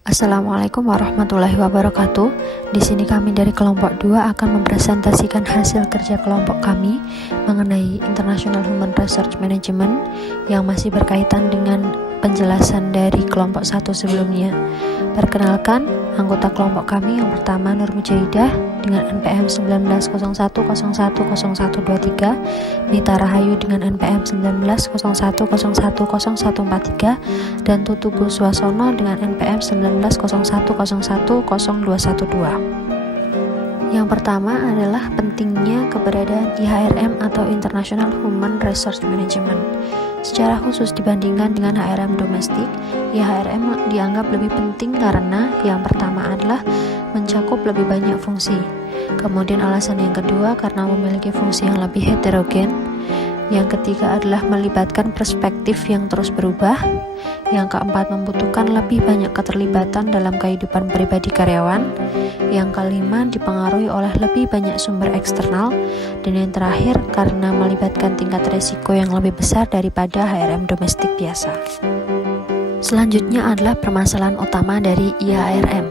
Assalamualaikum warahmatullahi wabarakatuh. Di sini kami dari kelompok 2 akan mempresentasikan hasil kerja kelompok kami mengenai International Human Research Management yang masih berkaitan dengan penjelasan dari kelompok 1 sebelumnya. Perkenalkan, anggota kelompok kami yang pertama Nur Mujaidah dengan NPM 1901010123, Nita Rahayu dengan NPM 1901010143, dan Tutu Buswasono dengan NPM 1901010212. Yang pertama adalah pentingnya keberadaan IHRM atau International Human Resource Management. Secara khusus dibandingkan dengan HRM domestik, IHRM dianggap lebih penting karena yang pertama adalah mencakup lebih banyak fungsi. Kemudian alasan yang kedua karena memiliki fungsi yang lebih heterogen. Yang ketiga adalah melibatkan perspektif yang terus berubah. Yang keempat membutuhkan lebih banyak keterlibatan dalam kehidupan pribadi karyawan. Yang kelima dipengaruhi oleh lebih banyak sumber eksternal. Dan yang terakhir karena melibatkan tingkat risiko yang lebih besar daripada HRM domestik biasa. Selanjutnya adalah permasalahan utama dari IHRM.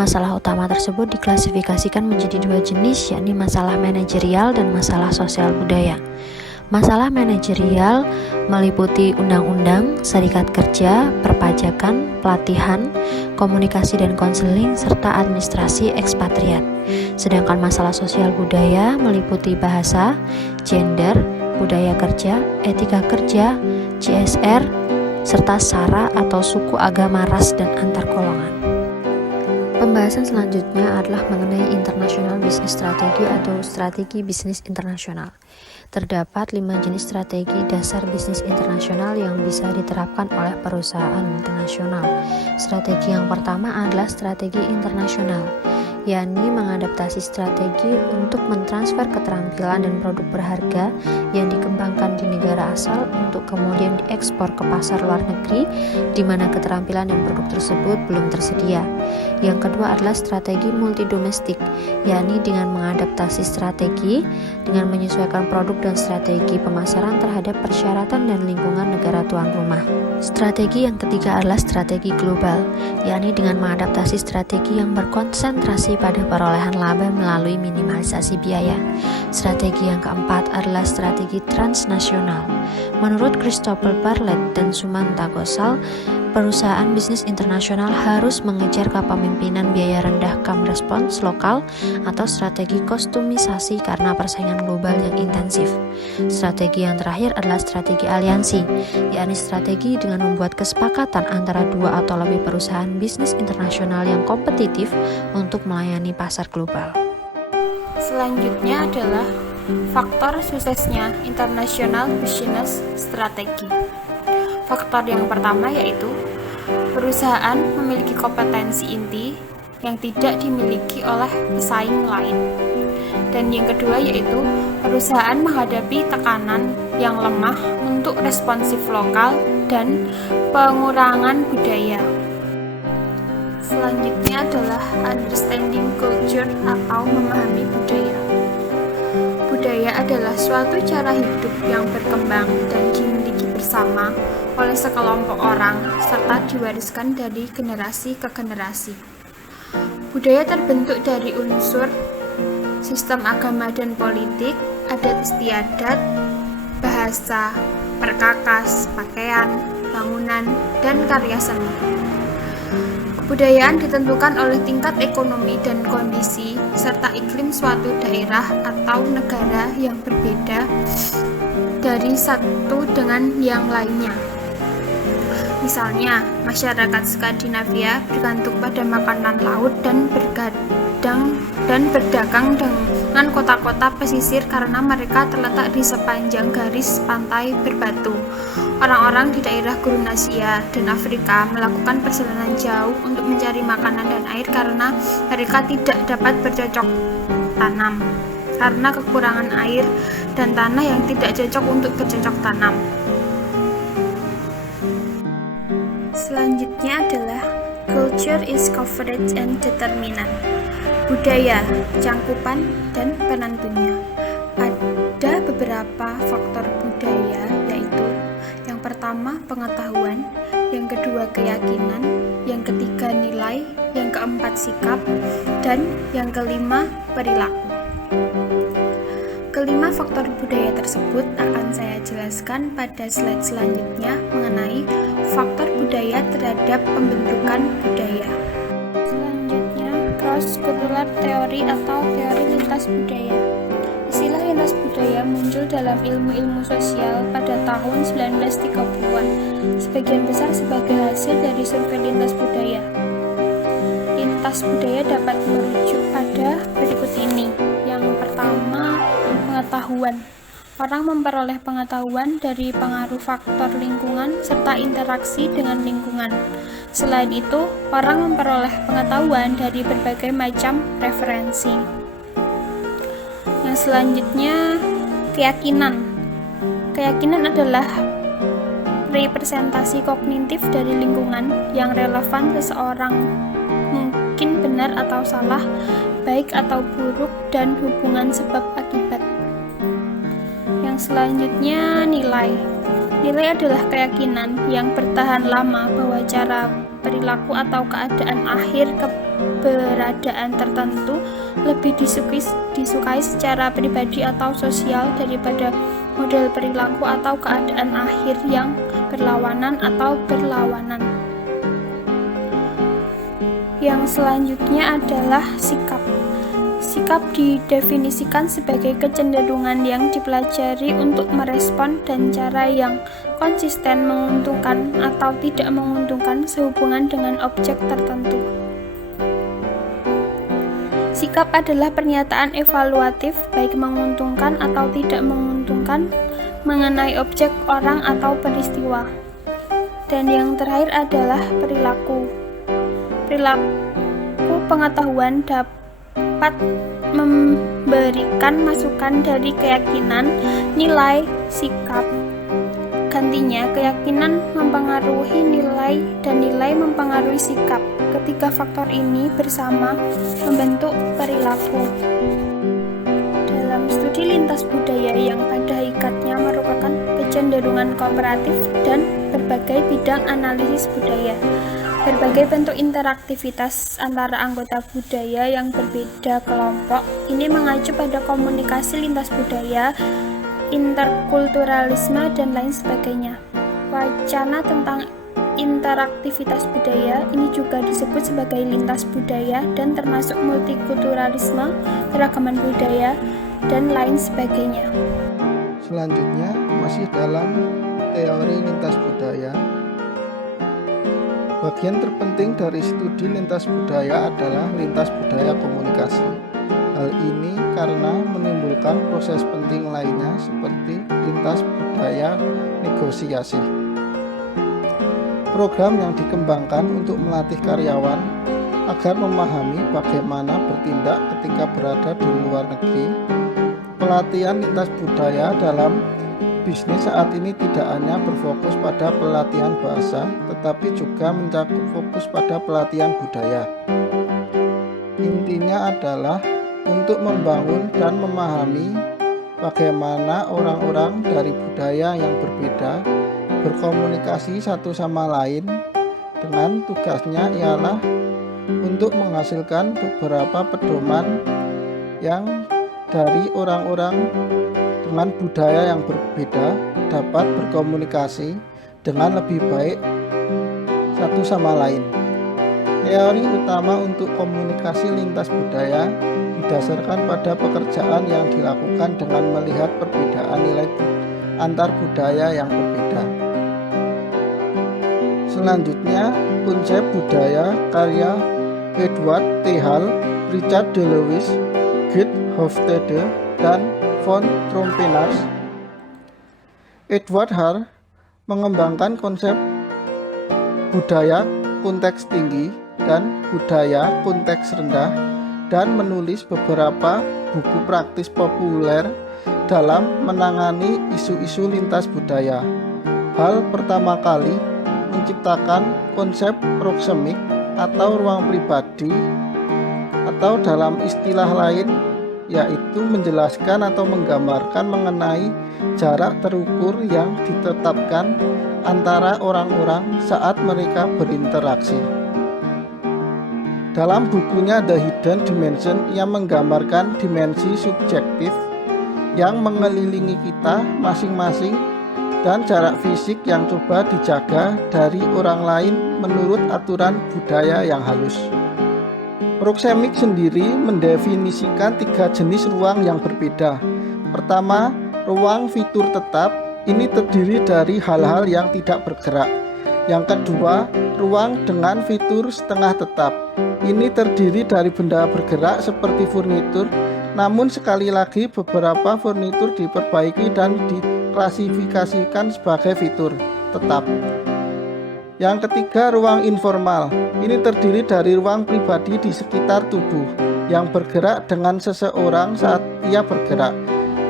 Masalah utama tersebut diklasifikasikan menjadi dua jenis, yakni masalah manajerial dan masalah sosial budaya. Masalah manajerial meliputi undang-undang, serikat kerja, perpajakan, pelatihan, komunikasi dan konseling, serta administrasi ekspatriat. Sedangkan masalah sosial budaya meliputi bahasa, gender, budaya kerja, etika kerja, CSR, serta SARA atau suku, agama, ras, dan antar golongan. Pembahasan selanjutnya adalah mengenai International Business Strategy atau strategi bisnis internasional. Terdapat 5 jenis strategi dasar bisnis internasional yang bisa diterapkan oleh perusahaan multinasional. Strategi yang pertama adalah strategi internasional, yakni mengadaptasi strategi untuk mentransfer keterampilan dan produk berharga yang dikembangkan di negara asal untuk kemudian diekspor ke pasar luar negeri di mana keterampilan dan produk tersebut belum tersedia. Yang kedua adalah strategi multidomestik, yakni dengan mengadaptasi strategi dengan menyesuaikan produk dan strategi pemasaran terhadap persyaratan dan lingkungan negara tuan rumah. Strategi yang ketiga adalah strategi global, yakni dengan mengadaptasi strategi yang berkonsentrasi pada perolehan laba melalui minimalisasi biaya. Strategi yang keempat adalah strategi transnasional. Menurut Christopher Bartlett dan Sumanta Ghosal, perusahaan bisnis internasional harus mengejar kepemimpinan biaya rendah come response lokal atau strategi kostumisasi karena persaingan global yang intensif. Strategi yang terakhir adalah strategi aliansi, yakni strategi dengan membuat kesepakatan antara dua atau lebih perusahaan bisnis internasional yang kompetitif untuk melayani pasar global. Selanjutnya adalah faktor suksesnya International Business Strategy. Faktor yang pertama yaitu perusahaan memiliki kompetensi inti yang tidak dimiliki oleh pesaing lain. Dan yang kedua yaitu perusahaan menghadapi tekanan yang lemah untuk responsif lokal dan pengurangan budaya. Selanjutnya adalah understanding culture atau memahami budaya. Budaya adalah suatu cara hidup yang berkembang dan dimiliki bersama oleh sekelompok orang serta diwariskan dari generasi ke generasi. Budaya terbentuk dari unsur sistem agama dan politik, adat istiadat, bahasa, perkakas, pakaian, bangunan, dan karya seni. Kebudayaan ditentukan oleh tingkat ekonomi dan kondisi serta iklim suatu daerah atau negara yang berbeda dari satu dengan yang lainnya. Misalnya, masyarakat Skandinavia bergantung pada makanan laut dan berdagang dengan kota-kota pesisir karena mereka terletak di sepanjang garis pantai berbatu. Orang-orang di daerah gurun Asia dan Afrika melakukan perjalanan jauh untuk mencari makanan dan air karena mereka tidak dapat bercocok tanam karena kekurangan air dan tanah yang tidak cocok untuk bercocok tanam. Selanjutnya adalah culture is coverage and determinant. Budaya, cangkupan, dan penentunya. Ada beberapa faktor budaya yaitu yang pertama pengetahuan, yang kedua keyakinan, yang ketiga nilai, keempat sikap, dan yang kelima perilaku. Kelima faktor budaya tersebut akan saya jelaskan pada slide selanjutnya mengenai faktor budaya terhadap pembentukan budaya. Selanjutnya, cross-cultural theory atau teori lintas budaya. Istilah lintas budaya muncul dalam ilmu-ilmu sosial pada tahun 1930-an, sebagian besar sebagai hasil dari survei lintas budaya. Lintas budaya dapat merujuk pada berikut ini. Yang pertama, pengetahuan. Orang memperoleh pengetahuan dari pengaruh faktor lingkungan serta interaksi dengan lingkungan. Selain itu, orang memperoleh pengetahuan dari berbagai macam referensi. Yang selanjutnya, keyakinan. Keyakinan adalah representasi kognitif dari lingkungan yang relevan seseorang, mungkin benar atau salah, baik atau buruk, dan hubungan sebab akibat. Yang selanjutnya, nilai. Nilai adalah keyakinan yang bertahan lama bahwa cara perilaku atau keadaan akhir keberadaan tertentu lebih disukai secara pribadi atau sosial daripada model perilaku atau keadaan akhir yang berlawanan atau berlawanan. Yang selanjutnya adalah sikap. Sikap didefinisikan sebagai kecenderungan yang dipelajari untuk merespon dan cara yang konsisten menguntungkan atau tidak menguntungkan sehubungan dengan objek tertentu. Sikap adalah pernyataan evaluatif baik menguntungkan atau tidak menguntungkan mengenai objek, orang, atau peristiwa. Dan yang terakhir adalah perilaku. Perilaku pengetahuan dapat memberikan masukan dari keyakinan, nilai, sikap. Gantinya, keyakinan mempengaruhi nilai dan nilai mempengaruhi sikap. Ketiga faktor ini bersama membentuk perilaku. Dalam studi lintas budaya yang pada hakikatnya merupakan kecenderungan kooperatif dan berbagai bidang analisis budaya, berbagai bentuk interaktivitas antara anggota budaya yang berbeda kelompok ini mengacu pada komunikasi lintas budaya, interkulturalisme, dan lain sebagainya. Wacana tentang interaktivitas budaya ini juga disebut sebagai lintas budaya dan termasuk multikulturalisme, keragaman budaya, dan lain sebagainya. Selanjutnya, masih dalam teori lintas budaya, bagian terpenting dari studi lintas budaya adalah lintas budaya komunikasi. Hal ini karena menimbulkan proses penting lainnya seperti lintas budaya negosiasi. Program yang dikembangkan untuk melatih karyawan agar memahami bagaimana bertindak ketika berada di luar negeri. Pelatihan lintas budaya dalam bisnis saat ini tidak hanya berfokus pada pelatihan bahasa, tetapi juga mencakup fokus pada pelatihan budaya. Intinya adalah untuk membangun dan memahami bagaimana orang-orang dari budaya yang berbeda berkomunikasi satu sama lain, dengan tugasnya ialah untuk menghasilkan beberapa pedoman yang dari orang-orang dengan budaya yang berbeda dapat berkomunikasi dengan lebih baik satu sama lain. Teori utama untuk komunikasi lintas budaya didasarkan pada pekerjaan yang dilakukan dengan melihat perbedaan nilai antar budaya yang berbeda. Selanjutnya, konsep budaya karya Edward T. Hall, Richard D. Lewis, Gert Hofstede, dan von Trompenaars. Edward Hall mengembangkan konsep budaya konteks tinggi dan budaya konteks rendah dan menulis beberapa buku praktis populer dalam menangani isu-isu lintas budaya. Hall pertama kali menciptakan konsep proxemic atau ruang pribadi, atau dalam istilah lain yaitu menjelaskan atau menggambarkan mengenai jarak terukur yang ditetapkan antara orang-orang saat mereka berinteraksi. Dalam bukunya The Hidden Dimension, ia menggambarkan dimensi subjektif yang mengelilingi kita masing-masing dan jarak fisik yang coba dijaga dari orang lain menurut aturan budaya yang halus. Proxemics sendiri mendefinisikan 3 jenis ruang yang berbeda. Pertama, ruang fitur tetap. Ini terdiri dari hal-hal yang tidak bergerak. Yang kedua, ruang dengan fitur setengah tetap. Ini terdiri dari benda bergerak seperti furnitur, namun sekali lagi beberapa furnitur diperbaiki dan diklasifikasikan sebagai fitur tetap. Yang ketiga, ruang informal. Ini terdiri dari ruang pribadi di sekitar tubuh yang bergerak dengan seseorang saat ia bergerak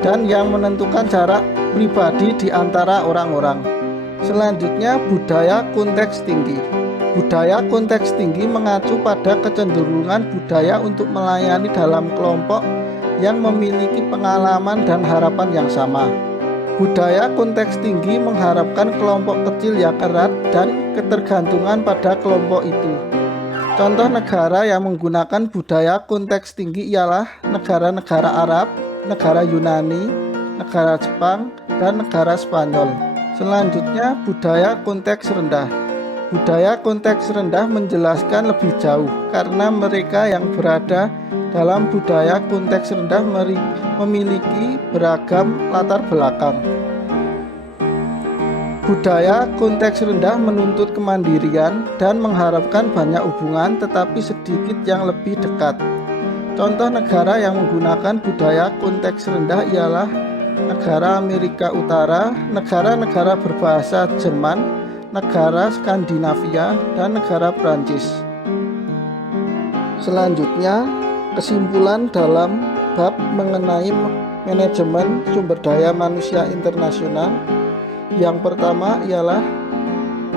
dan yang menentukan jarak pribadi di antara orang-orang. Selanjutnya, budaya konteks tinggi. Budaya konteks tinggi mengacu pada kecenderungan budaya untuk melayani dalam kelompok yang memiliki pengalaman dan harapan yang sama. Budaya konteks tinggi mengharapkan kelompok kecil yang erat dan ketergantungan pada kelompok itu. Contoh negara yang menggunakan budaya konteks tinggi ialah negara-negara Arab, negara Yunani, negara Jepang, dan negara Spanyol. Selanjutnya, budaya konteks rendah. Budaya konteks rendah menjelaskan lebih jauh karena mereka yang berada dalam budaya konteks rendah memiliki beragam latar belakang. Budaya konteks rendah menuntut kemandirian dan mengharapkan banyak hubungan tetapi sedikit yang lebih dekat. Contoh negara yang menggunakan budaya konteks rendah ialah negara Amerika Utara, negara-negara berbahasa Jerman, negara Skandinavia, dan negara Prancis. Selanjutnya, kesimpulan dalam bab mengenai manajemen sumber daya manusia internasional. Yang pertama ialah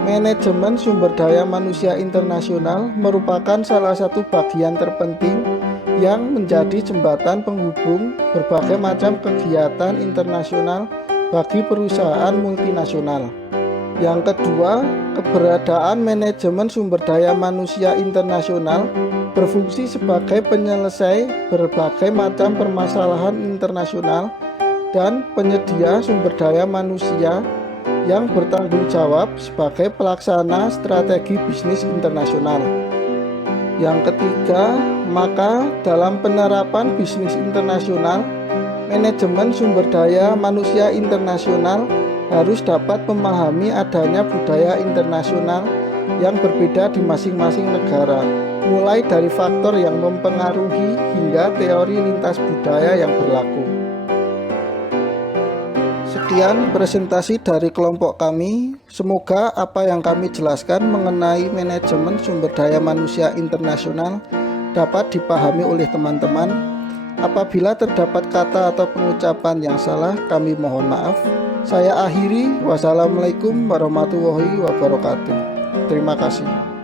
manajemen sumber daya manusia internasional merupakan salah satu bagian terpenting yang menjadi jembatan penghubung berbagai macam kegiatan internasional bagi perusahaan multinasional. Yang kedua, keberadaan manajemen sumber daya manusia internasional berfungsi sebagai penyelesai berbagai macam permasalahan internasional dan penyedia sumber daya manusia yang bertanggung jawab sebagai pelaksana strategi bisnis internasional. Yang ketiga, maka dalam penerapan bisnis internasional, manajemen sumber daya manusia internasional harus dapat memahami adanya budaya internasional yang berbeda di masing-masing negara, mulai dari faktor yang mempengaruhi hingga teori lintas budaya yang berlaku. Sekian presentasi dari kelompok kami. Semoga apa yang kami jelaskan mengenai manajemen sumber daya manusia internasional dapat dipahami oleh teman-teman. Apabila terdapat kata atau pengucapan yang salah, kami mohon maaf. Saya akhiri. Wassalamualaikum warahmatullahi wabarakatuh. Terima kasih.